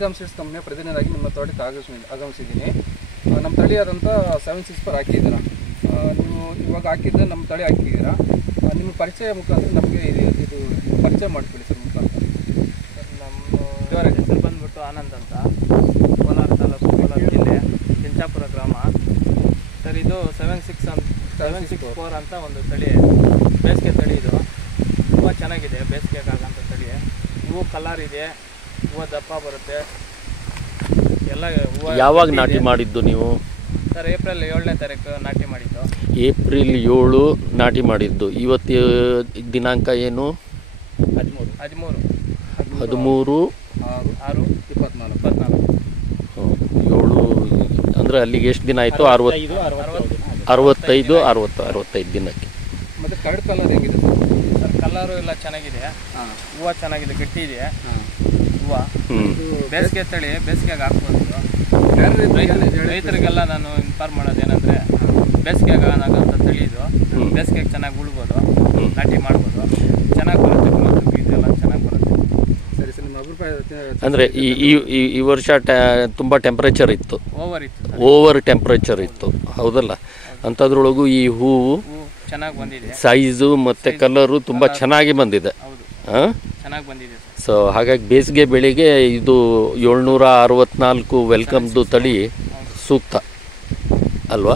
Welcome seeds ಕಂಪ್ನಿಯ ಪ್ರತಿನಿಧಿಯಾಗಿ ನಿಮ್ಮ ತೋಟಕ್ಕೆ ಆಗಮಿಸಿದ್ದೀನಿ. ನಮ್ಮ ತಳಿಯಾದಂಥ 764 ಹಾಕಿದ್ದೀರಾ. ನೀವು ಇವಾಗ ಹಾಕಿದ್ದರೆ ನಮ್ಮ ತಳಿ ಹಾಕಿದ್ದೀರಾ. ನಿಮ್ಮ ಪರಿಚಯ ಮುಖಾಂತರ ನಮಗೆ ಇದು ಪರಿಚಯ ಮಾಡಿಕೊಡಿ ಸರ್ ಮುಖಾಂತರ. ನಮ್ಮ ಹೆಸರು ಬಂದ್ಬಿಟ್ಟು ಆನಂದ್ ಅಂತ, ಕೋಲಾರ ತಾಲೂಕು, ಕೋಲಾರ ಜಿಲ್ಲೆ, ಚಿಂಚಾಪುರ ಗ್ರಾಮ. ಸರ್ ಇದು 764 ಅಂತ ಒಂದು ತಳಿ, ಬೇಸಿಗೆ ತಳಿ. ಇದು ತುಂಬ ಚೆನ್ನಾಗಿದೆ, ಬೇಸಿಗೆಗಾಗಂಥ ತಳಿ. ಹೂವು ಕಲರ್ ಇದೆ, ಹೂವು ದಪ್ಪ ಬರುತ್ತೆ ಎಲ್ಲ. ಹೂವು ಯಾವಾಗ ನಾಟಿ ಮಾಡಿದ್ದು ನೀವು? ಸರ್ ಏಪ್ರಿಲ್ 7ನೇ ತಾರೀಕು ನಾಟಿ ಮಾಡಿದ್ದು. ಏಪ್ರಿಲ್ 7 ನಾಟಿ ಮಾಡಿದ್ದು. ಇವತ್ತು ದಿನಾಂಕ ಏನು? 13/6/24. 7 ಅಂದರೆ ಅಲ್ಲಿಗೆ ಎಷ್ಟು ದಿನ ಆಯಿತು? 65 ದಿನಕ್ಕೆ. ಮತ್ತು ಕರಡು ಕಲರ್ ಹೇಗಿದೆ ಸರ್? ಕಲರು ಎಲ್ಲ ಚೆನ್ನಾಗಿದೆ, ಹೂವು ಚೆನ್ನಾಗಿದೆ, ಗಟ್ಟಿ ಇದೆ ಹೂವು. ಬೇಸಿಗೆ ತಳಿ, ಬೇಸಿಗೆಗೆ ಹಾಕ್ಬೋದು. ರೈತರಿಗೆಲ್ಲ ನಾನು ಇನ್ಫಾರ್ಮ್ ಮಾಡೋದೇನೆಂದರೆ, ಬೇಸಿಗೆಗೆ ಆಗೋಂಥ ತಳಿ ಇದು. ಬೇಸಿಗೆಗೆ ಚೆನ್ನಾಗಿ ಉಳ್ಬೋದು, ನಾಟಿ ಮಾಡ್ಬೋದು, ಚೆನ್ನಾಗಿ ಬರುತ್ತೆ, ಗ್ರೋತ್ ಇದೆಲ್ಲ ಚೆನ್ನಾಗಿ ಬರುತ್ತೆ. ಸರಿ ಸರ್, ನಿಮ್ಮ ಅಭಿಪ್ರಾಯ? ಅಂದರೆ ಈ ವರ್ಷ ತುಂಬ ಟೆಂಪ್ರೇಚರ್ ಇತ್ತು, ಓವರ್ ಟೆಂಪ್ರೇಚರ್ ಇತ್ತು, ಹೌದಲ್ಲ? ಅಂಥದ್ರೊಳಗೂ ಈ ಹೂವು ಚೆನ್ನಾಗಿ ಬಂದಿದೆ, ಸೈಜು ಮತ್ತು ಕಲರು ತುಂಬ ಚೆನ್ನಾಗಿ ಬಂದಿದೆ. ಹಾಂ, ಚೆನ್ನಾಗಿ ಬಂದಿದೆ. ಸೊ ಹಾಗಾಗಿ ಬೇಸಿಗೆ ಬೆಳೆಗೆ ಇದು 764 ವೆಲ್ಕಮ್ದು ತಳಿ ಸೂಕ್ತ ಅಲ್ವಾ?